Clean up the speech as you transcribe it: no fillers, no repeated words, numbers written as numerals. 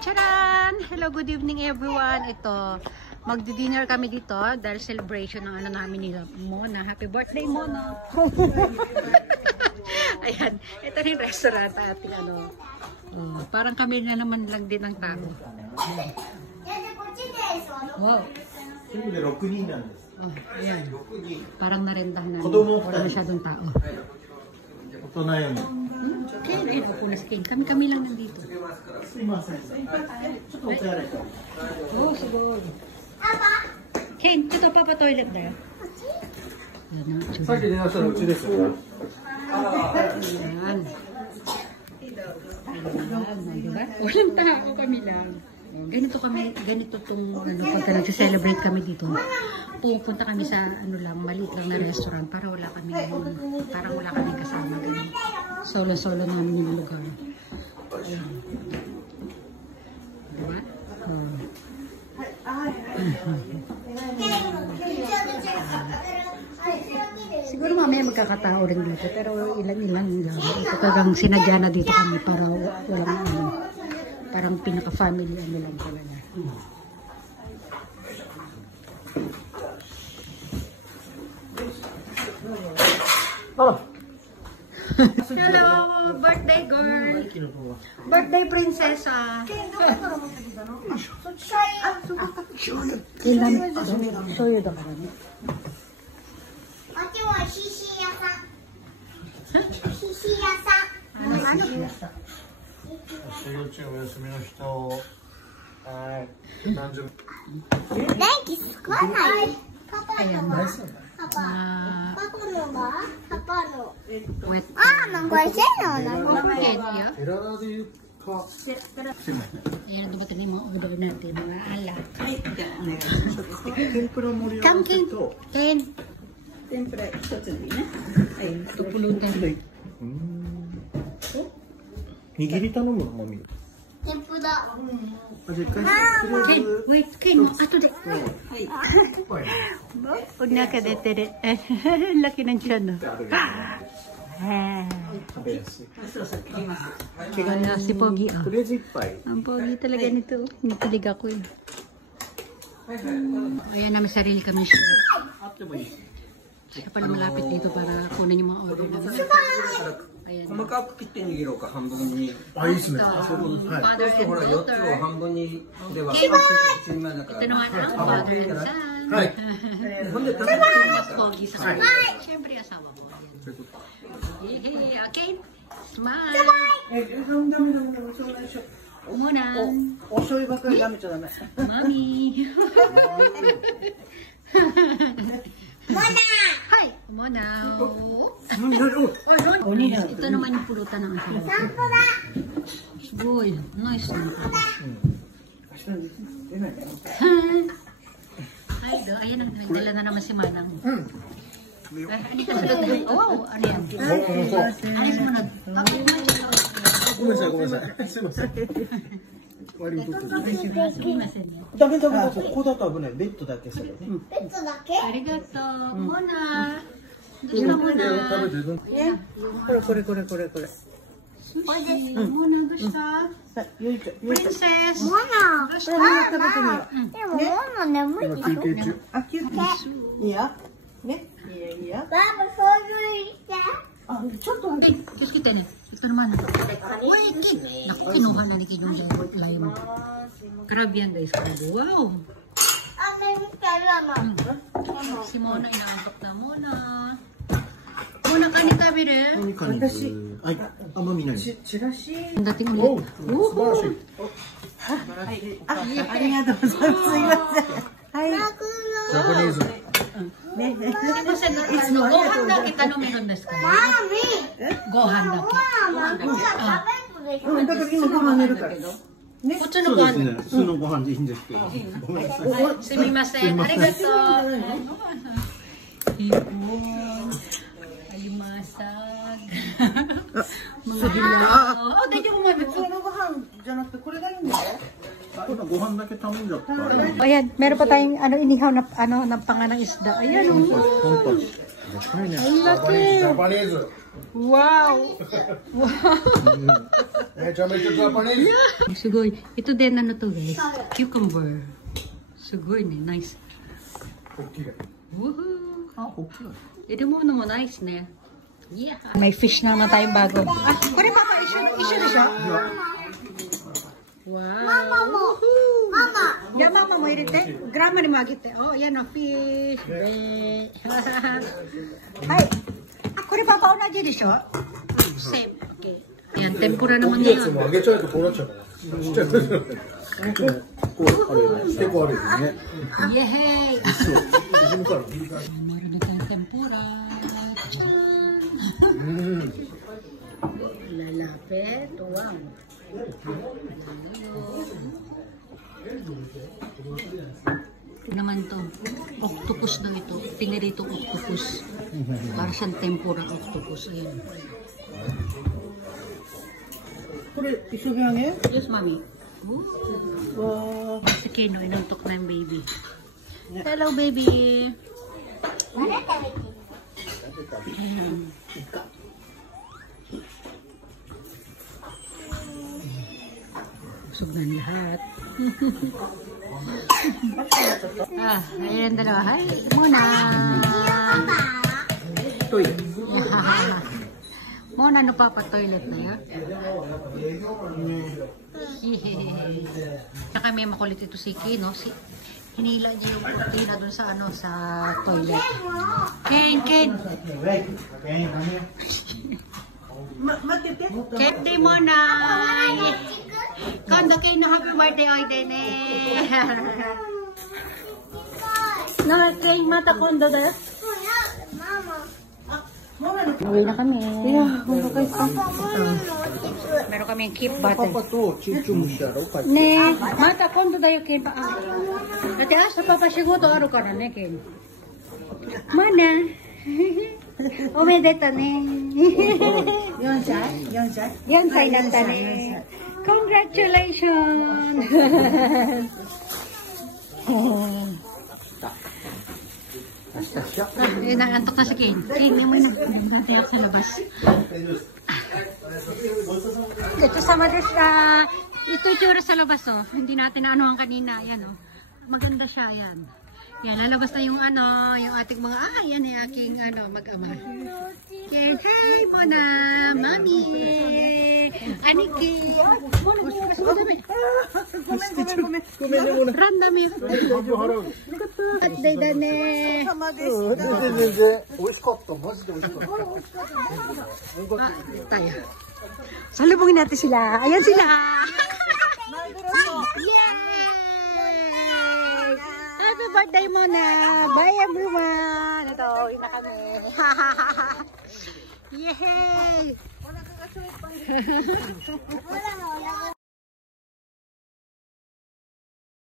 Charan! Hello, good evening everyone. Ito, magdi-dinner kami dito dahil celebration ng ano namin nila. Mona, happy birthday Mona! Ayan, ito rin restaurant ating ano. Parang kami na naman lang din ng tao. Wow! Ayan. Parang narendahan na. Wala masyadong tao. Ken, ayun, upo na si Ken. Kami lang nandito. Oh, siguro. Ken, dito pa toilet na. Ayan. Diba? Walang tao, kami lang. Ganito itong ano, pagka nag-celebrate kami dito. Pupunta kami sa ano lang, maliit lang na restaurant para wala kami kasama. Ganun. Solo-solo namin yung lugar. Ayan. Diba? Siguro mamaya magkakatao rin dito, pero ilan-ilan lang. Ito talagang sinadya na dito kami para walang ano. Parang pinaka-family ano lang talaga. Hello, birthday girl. Birthday prinsesa. Shoyu daからね。あっちはシシ屋さん。シシ屋さん。幼稚園お休みの人。はい。何時。電気つかない。パパのは。パパのは。パパの。あ、なんかせなな。エララでか。Ayan, dumating yung mga order natin, mga alak. Ken. Ken. Tempura, 一つでね。はい、とプルテン。握り頼むの、マミ。天ぷら。Ken, wait, Ken, ato de. Huwag nakadete rin. Laki ng tiyan, no? Kaya si Pogi, ah. Ang Pogi talaga nito. Nitilig ako, eh. Ayan namin sarili kami siya. Siya pala malapit dito para kunin yung mga order namin. Ayan. 細かく切って握ろうか、半分に。あ、いいですね。そういうこと。Father そうするとほら、 and 4つを daughter. 半分にでは、口の前だから。 Ito naman ang father and son. はい。ほんで、食べてみますか。 Pogi sa kanila. Siyempre, asawa ko. Hey, okay. Smile. モナン。お醤油ばっかり舐めちゃダメ。マミー。はい、モナン。Ito naman yung pulutan ng asawa. Boy, nice na. Ay, ayan ang nagdala na naman si Manang. Ano ka sa doon? Wow, ano yan? Ayos mo na. ごめんなさい、ごめんなさい。すいません。割り取って。すみませんね。ダメダメ、ここだと危ない。ベッドだけそれね。ベッドだけ。ありがとう。モナ。どうしたモナ。食べてどう。これ。モナどうした？ゆいちゃん、プリンセス。モナ。どうしこれみんな食べてみよう。でもモナ眠いでしょ。休憩中。あ、休憩。いいや。ね。いいや。バブそういうして。あ、ちょっと待って。Diyos kita ni. Ito naman. Uy, Kin. Naku, kinuha na ni Kin yung lime. Crab yan guys. Wow. あ、眠たらな。 Si Mona, inaangkap na Mona. Mona, kanin tabi rin. 何かに。はい。あ、マミ何。チラシ。 Ang dating ulit. 素晴らしい。ありがとうございます。すいません。はい。ジャパニーズ。ね。 Kasi no, gohan da kita no meron desu ka? マミ。 Gohan da kita. モナ食べるでしょ。だから今ご飯寝るから。ね。こっちのそうですね。 gohan. 普通のご飯でいいんですけど。ごめんなさい。 Sumimasen. Arigato. Hipon. Alimasag. Oh, dahil yung mga 普通のご飯じゃなくてこれがいいんだよ。ご飯だけ頼んじゃったら。 Ayan, meron pa tayong ano inihaw na ano ng panganang isda. Ayan oh. Ang laki. ジャパニーズ。Wow! Japanese. Sugoi. Ito din ano to guys. Cucumber. Sugoi ne. Nice. Woohoo! Ito mo naman nice ne. Yeah. May fish naman tayong bago. Ah, pare pa issue na siya. Wow. Mama. Ya mama mo irite. Grama ni magite. Oh, yan ang fish. Hay. Kore papa na di desho? Same. Okay. Yan tempura naman や yan.つも揚げちゃうとこうなっちゃうから。ちっちゃいですよね。結構あるよね。 Yay! 沈むから。 Meron na tayong tempura. Lalapit. Wow. Ito naman to. Octopus daw ito. Pinarito octopus. Para siyang tempura octopus. Ayan. これ一緒にあげ Yes, mami.わ Si Kino, inuntok na yung baby. Hello, baby. Busog na lahat. Ayan ang dalawa. Hi, Mona. Mona, ano pa toilet na yan? Saka may makulit ito si Kino. Hinila niya yung kurtina dun sa ano, sa toilet. Ken! Ken, di mo na! Kanda kayo na happy birthday, oy, dene! Ken, mata kondo da. Uwi na kami. Meron kami yung keep パ button. パとチューチュー蒸しやろうか。 ねえ、また今度だよ、ケンパ。だって明日パパ仕事あるからね、ケン。まあね。おめでとうね。 4歳 ?4 歳4歳だったね。Congratulations! Naantok na si Ken. Ken, yung may nagtiyak sa labas. Ito sama des ito itsura sa labas, oh. Hindi natin naanohan kanina. Ayan, oh. Maganda siya, ayan. Yan, lalabas na yung ano, yung ating mga, yan ay aking ano, mag-ama. Okay, hi, Mona, Mami, Aniki. Mona, bukas mo dami. Random yun. Birthday da ne. 全然美味しかった。マジで美味しかった。 Tayo. Salubungin natin sila. Ayan sila. Yay! Happy birthday mo na. Bye everyone. Ito, uwi na kami. Yay!